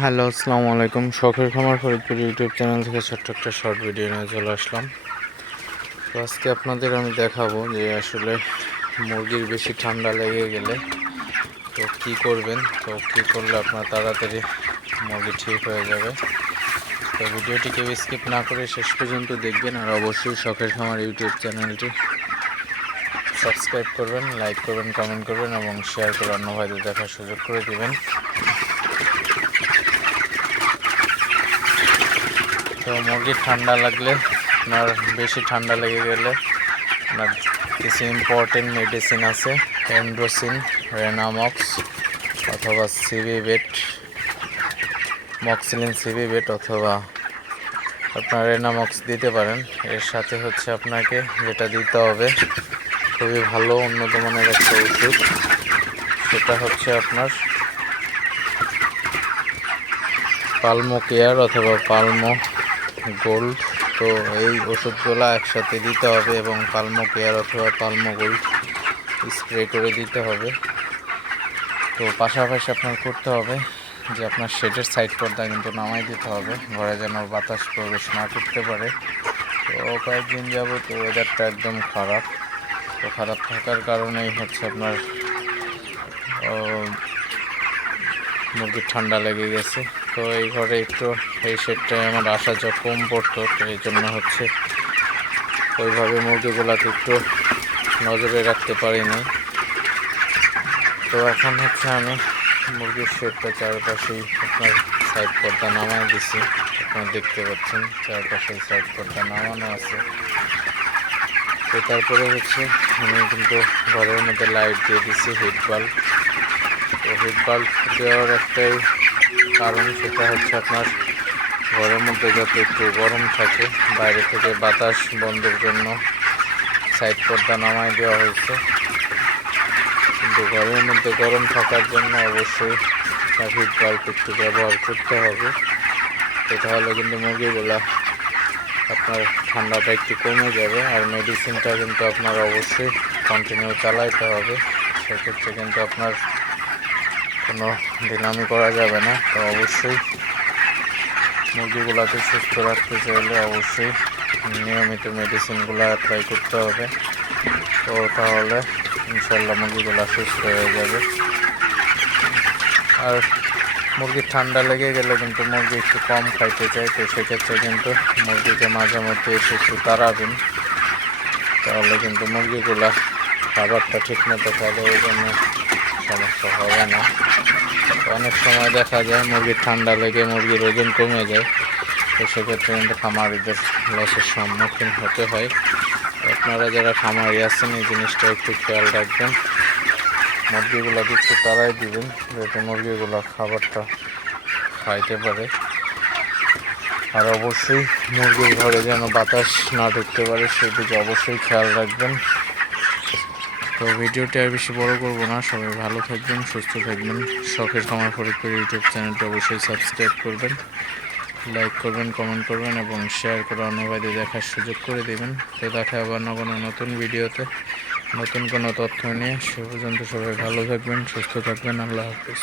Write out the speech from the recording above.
Hello, আসসালামু আলাইকুম। শখের খামার ফরিদপুর ইউটিউব চ্যানেল থেকে ছোট্ট একটা শর্ট ভিডিও নিয়ে চলে আসলাম। তো আজকে আপনাদের আমি দেখাবো যে আসলে মুরগির বেশি ঠান্ডা লেগে গেলে তো কি করবেন? তো কি করলে আপনার তাড়াতাড়ি মুরগি ঠিক হয়ে যাবে? তো ভিডিওটি কেউ স্কিপ না করে শেষ পর্যন্ত দেখবেন আর অবশ্যই শখের খামার ইউটিউব চ্যানেলটি সাবস্ক্রাইব করবেন, লাইক করবেন, কমেন্ট করবেন এবং শেয়ার করে অন্য ভাইদের দেখার সুযোগ করে দিবেন। তো মুরগির ঠান্ডা লাগলে আপনার বেশি ঠান্ডা লেগে গেলে আপনার কিছু ইম্পর্টেন্ট মেডিসিন আছে এন্ড্রোসিন রেনামক্স অথবা সিভিবেট মক্সিলিন সিভিবেট অথবা আপনার রেনামক্স দিতে পারেন। এর সাথে হচ্ছে আপনাকে যেটা দিতে হবে, খুবই ভালো উন্নত মানের একটা ওষুধ। সেটা হচ্ছে আপনার পালমো কেয়ার অথবা পালমো গোল্ড। তো এই ওষুধগুলো একসাথে দিতে হবে এবং পালমো কেয়ার অথবা পালমো গোল্ড স্প্রে করে দিতে হবে। তো পাশাপাশি আপনার করতে হবে যে আপনার শেডের সাইড পর্দা কিন্তু নামাই দিতে হবে, ঘরে যেন বাতাস প্রবেশ না করতে পারে। তো কয়েকদিন যাব তো ওয়েদারটা একদম খারাপ। তো খারাপ থাকার কারণেই হচ্ছে আপনার মুরগির ঠান্ডা লেগে গেছে। তো এই ঘরে একটু এই শেডটায় আমার আসা যা কম পড়তো, তো এই জন্য হচ্ছে ওইভাবে মুরগিগুলোকে একটু নজরে রাখতে পারিনি তো এখন হচ্ছে আমি মুরগির শেডটা চারপাশেই আপনার সাইড পর্দা নামাই দিছি। আপনারা দেখতে পাচ্ছেন চারপাশে সাইড পর্দা নামানো আছে। তো তারপরে হচ্ছে আমি কিন্তু ঘরের মধ্যে লাইট দিয়ে দিছি হিট বাল্ব তো হিট বাল্ব দেওয়ার একটাই কারণ সেটা হচ্ছে আপনার ঘরের মধ্যে যাতে একটু গরম থাকে, বাইরে থেকে বাতাস বন্ধের জন্য সাইড পর্দা নামায় দেওয়া হয়েছে। কিন্তু ঘরের মধ্যে গরম থাকার জন্য অবশ্যই হিট বাল্ব একটু ব্যবহার করতে হবে। তাহলে কিন্তু মুরগিগুলা আপনার ঠান্ডাটা একটু কমে যাবে আর মেডিসিনটা কিন্তু আপনার অবশ্যই কন্টিনিউ চালাইতে হবে। সেক্ষেত্রে কিন্তু আপনার কোনো দিনামি করা যাবে না, তো অবশ্যই মুরগিগুলোকে সুস্থ রাখতে চাইলে অবশ্যই নিয়মিত মেডিসিনগুলো অ্যাপ্লাই করতে হবে। তো তাহলে ইনশাল্লাহ মুরগিগুলো সুস্থ হয়ে যাবে। আর মুরগির ঠান্ডা লেগে গেলে কিন্তু মুরগি একটু কম খাইতে চায়, তো সেক্ষেত্রে কিন্তু মুরগিকে মাঝে মধ্যে এসে একটু তাড়াবেন। তাহলে কিন্তু মুরগিগুলা খাবারটা ঠিক মতো খাবে ওই জন্য হবে না। অনেক সময় দেখা যায় মুরগির ঠান্ডা লেগে মুরগির ওজন কমে যায়। তো সেক্ষেত্রে কিন্তু খামারিদের লসের সম্মুখীন হতে হয়। আপনারা যারা খামারি আছেন, এই জিনিসটা একটু খেয়াল রাখবেন। মুরগিগুলো একটু তারাই দিবেন, যাতে মুরগিগুলো খাবারটা খাইতে পারে। আর অবশ্যই মুরগির ঘরে যেন বাতাস না ঢুকতে পারে সেদিকে অবশ্যই খেয়াল রাখবেন। তো ভিডিওটি আর বেশি বড় করব না। সবাই ভালো থাকবেন, সুস্থ থাকবেন। শখের খামার ফরিদপুর ইউটিউব চ্যানেলটি অবশ্যই সাবস্ক্রাইব করবেন, লাইক করবেন, কমেন্ট করবেন এবং শেয়ার করে অন্য দেখার সুযোগ করে দেবেন। তো দেখা আবার না কোনো নতুন ভিডিওতে। নতুন কোনো তথ্য নিয়ে সে পর্যন্ত সবাই ভালো থাকবেন, সুস্থ থাকবেন। আল্লাহ হাফিজ।